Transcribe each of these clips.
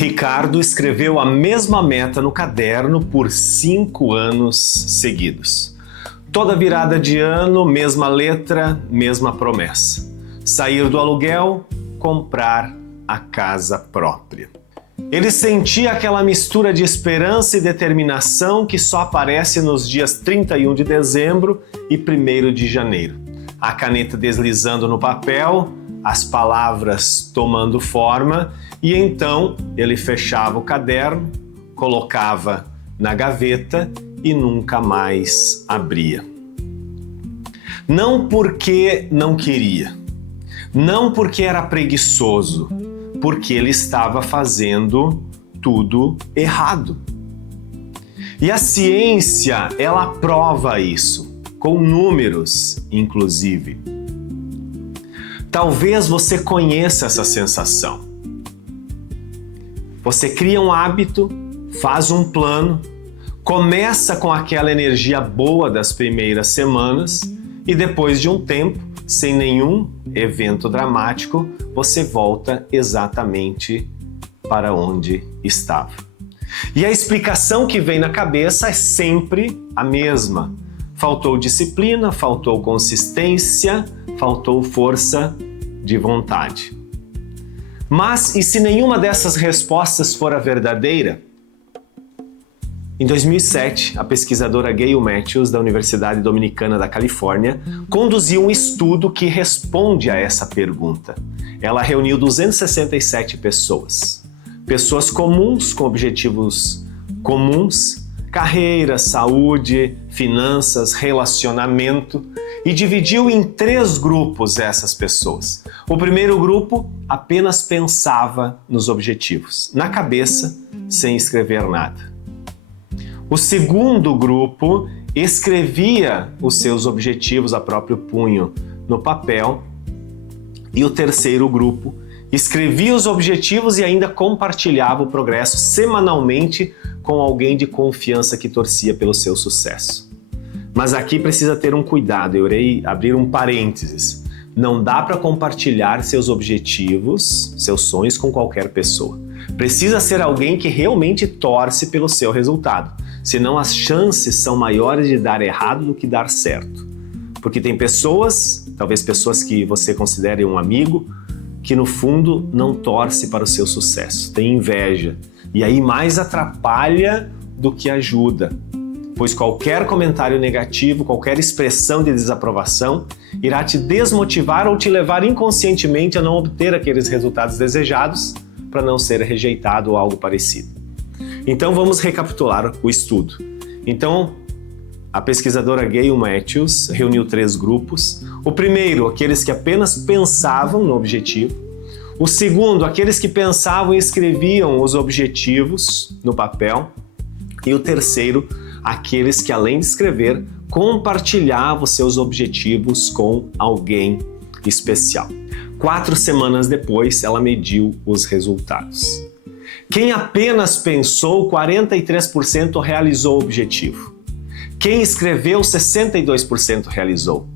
Ricardo escreveu a mesma meta no caderno por 5 anos seguidos. Toda virada de ano, mesma letra, mesma promessa. Sair do aluguel, comprar a casa própria. Ele sentia aquela mistura de esperança e determinação que só aparece nos dias 31 de dezembro e 1º de janeiro. A caneta deslizando no papel, as palavras tomando forma, e então ele fechava o caderno, colocava na gaveta e nunca mais abria. Não porque não queria, não porque era preguiçoso, porque ele estava fazendo tudo errado. E a ciência, ela prova isso, com números, inclusive. Talvez você conheça essa sensação. Você cria um hábito, faz um plano, começa com aquela energia boa das primeiras semanas e depois de um tempo, sem nenhum evento dramático, você volta exatamente para onde estava. E a explicação que vem na cabeça é sempre a mesma. Faltou disciplina, faltou consistência, faltou força de vontade. Mas e se nenhuma dessas respostas for a verdadeira? Em 2007, a pesquisadora Gayle Matthews, da Universidade Dominicana da Califórnia, conduziu um estudo que responde a essa pergunta. Ela reuniu 267 pessoas. Pessoas comuns, com objetivos comuns, carreira, saúde, finanças, relacionamento, e dividiu em 3 grupos essas pessoas. O primeiro grupo apenas pensava nos objetivos, na cabeça, sem escrever nada. O segundo grupo escrevia os seus objetivos a próprio punho no papel. E o terceiro grupo escrevia os objetivos e ainda compartilhava o progresso semanalmente com alguém de confiança que torcia pelo seu sucesso. Mas aqui precisa ter um cuidado, eu irei abrir um parênteses. Não dá para compartilhar seus objetivos, seus sonhos com qualquer pessoa. Precisa ser alguém que realmente torce pelo seu resultado, senão as chances são maiores de dar errado do que dar certo. Porque tem pessoas, talvez pessoas que você considere um amigo, que no fundo não torce para o seu sucesso, tem inveja. E aí mais atrapalha do que ajuda. Pois qualquer comentário negativo, qualquer expressão de desaprovação irá te desmotivar ou te levar inconscientemente a não obter aqueles resultados desejados para não ser rejeitado ou algo parecido. Então vamos recapitular o estudo. Então, a pesquisadora Gayle Matthews reuniu 3 grupos. O primeiro, aqueles que apenas pensavam no objetivo. O segundo, aqueles que pensavam e escreviam os objetivos no papel. E o terceiro, aqueles que, além de escrever, compartilhavam seus objetivos com alguém especial. 4 semanas depois, ela mediu os resultados. Quem apenas pensou, 43% realizou o objetivo. Quem escreveu, 62% realizou.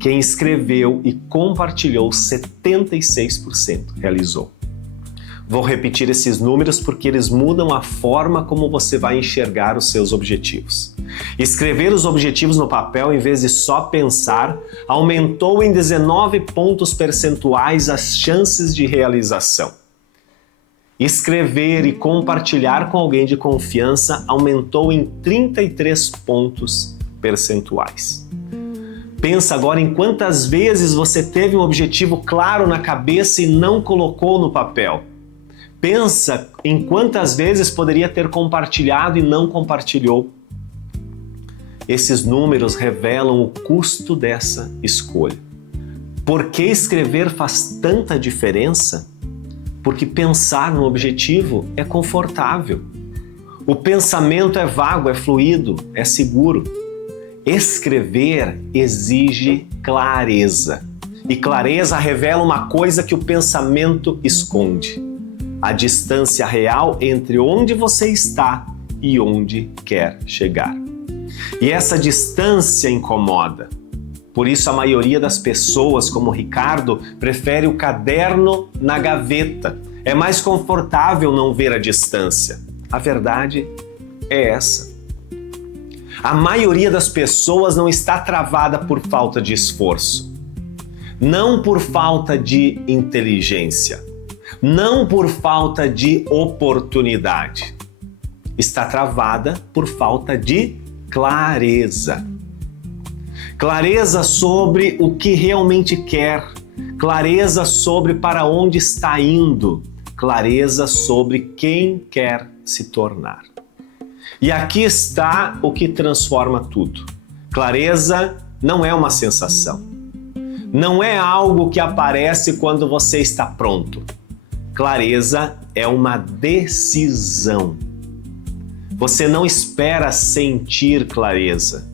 Quem escreveu e compartilhou, 76% realizou. Vou repetir esses números porque eles mudam a forma como você vai enxergar os seus objetivos. Escrever os objetivos no papel em vez de só pensar aumentou em 19 pontos percentuais as chances de realização. Escrever e compartilhar com alguém de confiança aumentou em 33 pontos percentuais. Pensa agora em quantas vezes você teve um objetivo claro na cabeça e não colocou no papel. Pensa em quantas vezes poderia ter compartilhado e não compartilhou. Esses números revelam o custo dessa escolha. Por que escrever faz tanta diferença? Porque pensar no objetivo é confortável. O pensamento é vago, é fluido, é seguro. Escrever exige clareza. E clareza revela uma coisa que o pensamento esconde: a distância real entre onde você está e onde quer chegar. E essa distância incomoda. Por isso a maioria das pessoas, como Ricardo, prefere o caderno na gaveta. É mais confortável não ver a distância. A verdade é essa. A maioria das pessoas não está travada por falta de esforço, não por falta de inteligência, não por falta de oportunidade. Está travada por falta de clareza. Clareza sobre o que realmente quer, clareza sobre para onde está indo, clareza sobre quem quer se tornar. E aqui está o que transforma tudo. Clareza não é uma sensação. Não é algo que aparece quando você está pronto. Clareza é uma decisão. Você não espera sentir clareza.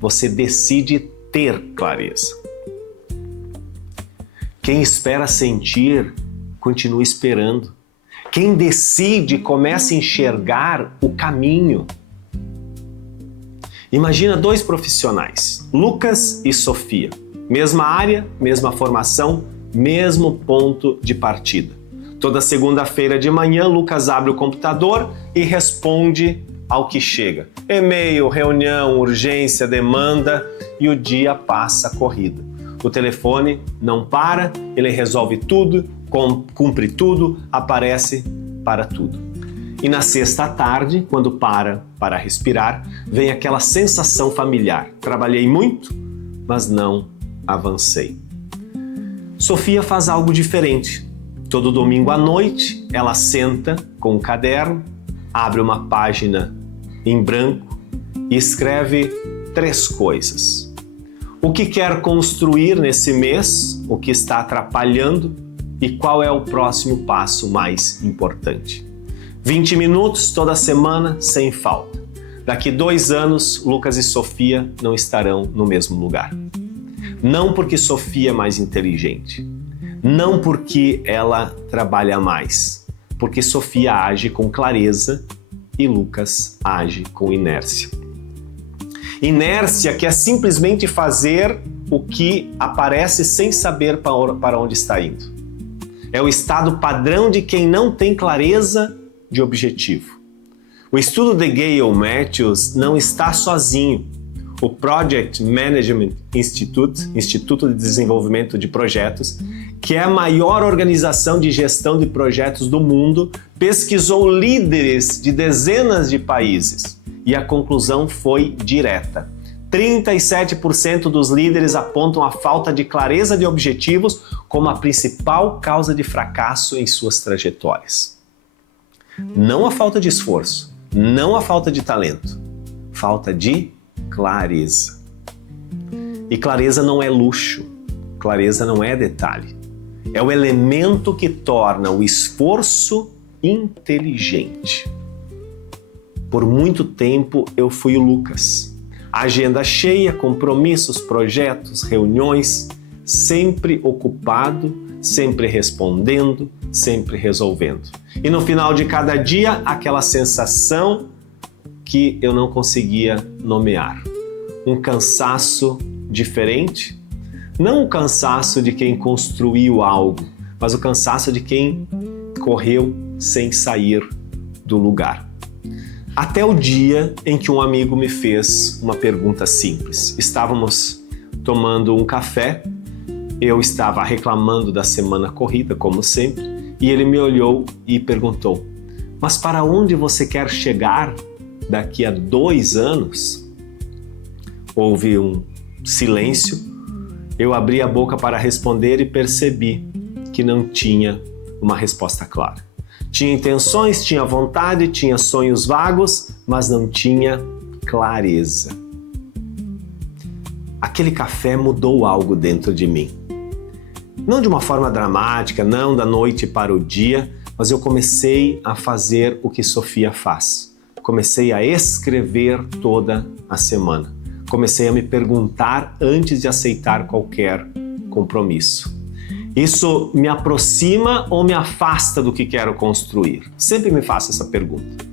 Você decide ter clareza. Quem espera sentir, continua esperando. Quem decide começa a enxergar o caminho. Imagina dois profissionais, Lucas e Sofia. Mesma área, mesma formação, mesmo ponto de partida. Toda segunda-feira de manhã, Lucas abre o computador e responde ao que chega. E-mail, reunião, urgência, demanda, e o dia passa corrida. O telefone não para, ele resolve tudo, cumpre tudo, aparece para tudo. E na sexta tarde, quando para respirar, vem aquela sensação familiar. Trabalhei muito, mas não avancei. Sofia faz algo diferente. Todo domingo à noite, ela senta com um caderno, abre uma página em branco e escreve 3 coisas. O que quer construir nesse mês, o que está atrapalhando e qual é o próximo passo mais importante. 20 minutos toda semana, sem falta. Daqui 2 anos, Lucas e Sofia não estarão no mesmo lugar. Não porque Sofia é mais inteligente, não porque ela trabalha mais, porque Sofia age com clareza e Lucas age com inércia. Inércia que é simplesmente fazer o que aparece sem saber para onde está indo. É o estado padrão de quem não tem clareza de objetivo. O estudo de Gale Matthews não está sozinho. O Project Management Institute, Instituto de Desenvolvimento de Projetos, que é a maior organização de gestão de projetos do mundo, pesquisou líderes de dezenas de países e a conclusão foi direta. 37% dos líderes apontam a falta de clareza de objetivos como a principal causa de fracasso em suas trajetórias. Não a falta de esforço, não a falta de talento, falta de clareza. E clareza não é luxo, clareza não é detalhe. É o elemento que torna o esforço inteligente. Por muito tempo eu fui o Lucas. Agenda cheia, compromissos, projetos, reuniões, sempre ocupado, sempre respondendo, sempre resolvendo. E no final de cada dia, aquela sensação que eu não conseguia nomear. Um cansaço diferente, não o cansaço de quem construiu algo, mas o cansaço de quem correu sem sair do lugar. Até o dia em que um amigo me fez uma pergunta simples. Estávamos tomando um café, eu estava reclamando da semana corrida, como sempre, e ele me olhou e perguntou: mas para onde você quer chegar daqui a 2 anos? Houve um silêncio, eu abri a boca para responder e percebi que não tinha uma resposta clara. Tinha intenções, tinha vontade, tinha sonhos vagos, mas não tinha clareza. Aquele café mudou algo dentro de mim. Não de uma forma dramática, não da noite para o dia, mas eu comecei a fazer o que Sofia faz. Comecei a escrever toda a semana. Comecei a me perguntar antes de aceitar qualquer compromisso. Isso me aproxima ou me afasta do que quero construir? Sempre me faço essa pergunta.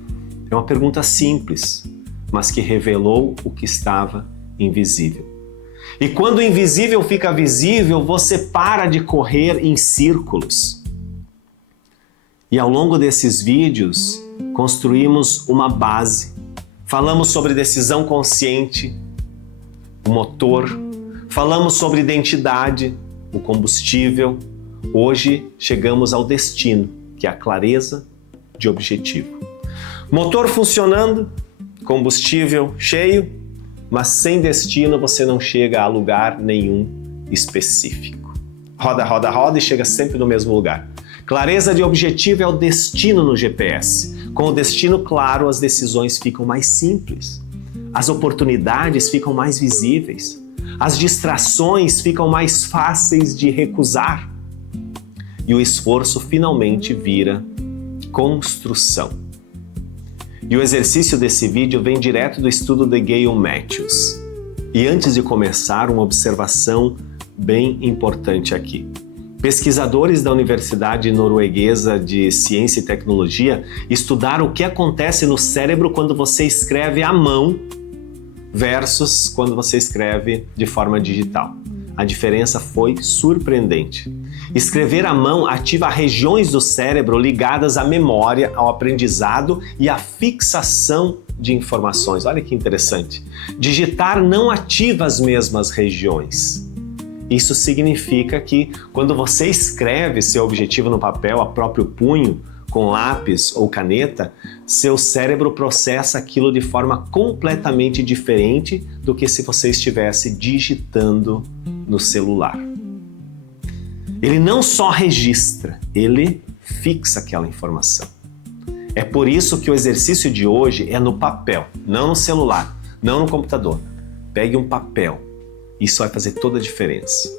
É uma pergunta simples, mas que revelou o que estava invisível. E quando o invisível fica visível, você para de correr em círculos. E ao longo desses vídeos, construímos uma base. Falamos sobre decisão consciente, o motor, falamos sobre identidade, o combustível. Hoje chegamos ao destino, que é a clareza de objetivo. Motor funcionando, combustível cheio, mas sem destino você não chega a lugar nenhum específico. Roda, roda, roda e chega sempre no mesmo lugar. Clareza de objetivo é o destino no GPS. Com o destino claro, as decisões ficam mais simples. As oportunidades ficam mais visíveis. As distrações ficam mais fáceis de recusar. E o esforço finalmente vira construção. E o exercício desse vídeo vem direto do estudo de Gail Matthews. E antes de começar, uma observação bem importante aqui. Pesquisadores da Universidade Norueguesa de Ciência e Tecnologia estudaram o que acontece no cérebro quando você escreve à mão versus quando você escreve de forma digital. A diferença foi surpreendente. Escrever à mão ativa regiões do cérebro ligadas à memória, ao aprendizado e à fixação de informações. Olha que interessante. Digitar não ativa as mesmas regiões. Isso significa que quando você escreve seu objetivo no papel a próprio punho, com lápis ou caneta, seu cérebro processa aquilo de forma completamente diferente do que se você estivesse digitando no celular. Ele não só registra, ele fixa aquela informação. É por isso que o exercício de hoje é no papel, não no celular, não no computador. Pegue um papel. Isso vai fazer toda a diferença.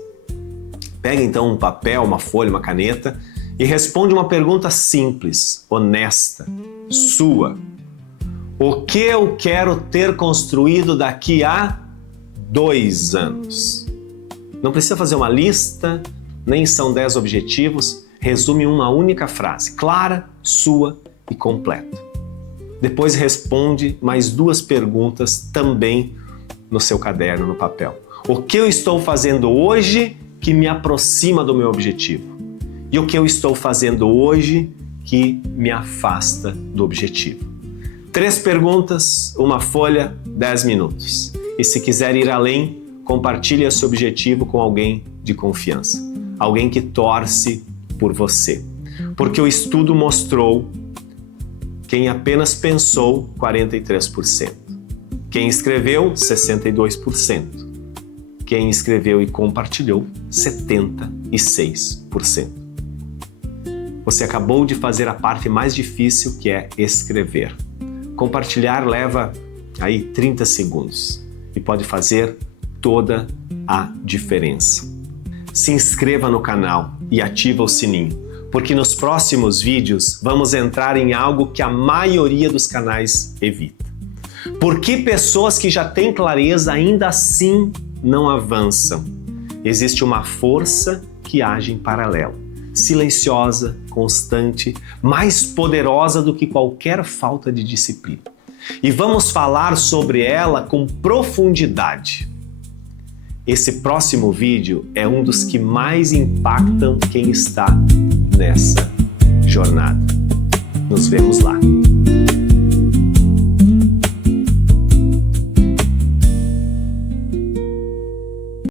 Pega então um papel, uma folha, uma caneta e responde uma pergunta simples, honesta, sua. O que eu quero ter construído daqui a 2 anos? Não precisa fazer uma lista, nem são 10 objetivos. Resume uma única frase, clara, sua e completa. Depois responde mais 2 perguntas também no seu caderno, no papel. O que eu estou fazendo hoje que me aproxima do meu objetivo? E o que eu estou fazendo hoje que me afasta do objetivo? 3 perguntas, uma folha, 10 minutos. E se quiser ir além, compartilhe esse objetivo com alguém de confiança. Alguém que torce por você. Porque o estudo mostrou quem apenas pensou, 43%. Quem escreveu, 62%. Quem escreveu e compartilhou, 76%. Você acabou de fazer a parte mais difícil, que é escrever. Compartilhar leva aí 30 segundos e pode fazer toda a diferença. Se inscreva no canal e ativa o sininho, porque nos próximos vídeos vamos entrar em algo que a maioria dos canais evita. Por que pessoas que já têm clareza ainda assim não avançam? Existe uma força que age em paralelo, silenciosa, constante, mais poderosa do que qualquer falta de disciplina. E vamos falar sobre ela com profundidade. Esse próximo vídeo é um dos que mais impactam quem está nessa jornada. Nos vemos lá.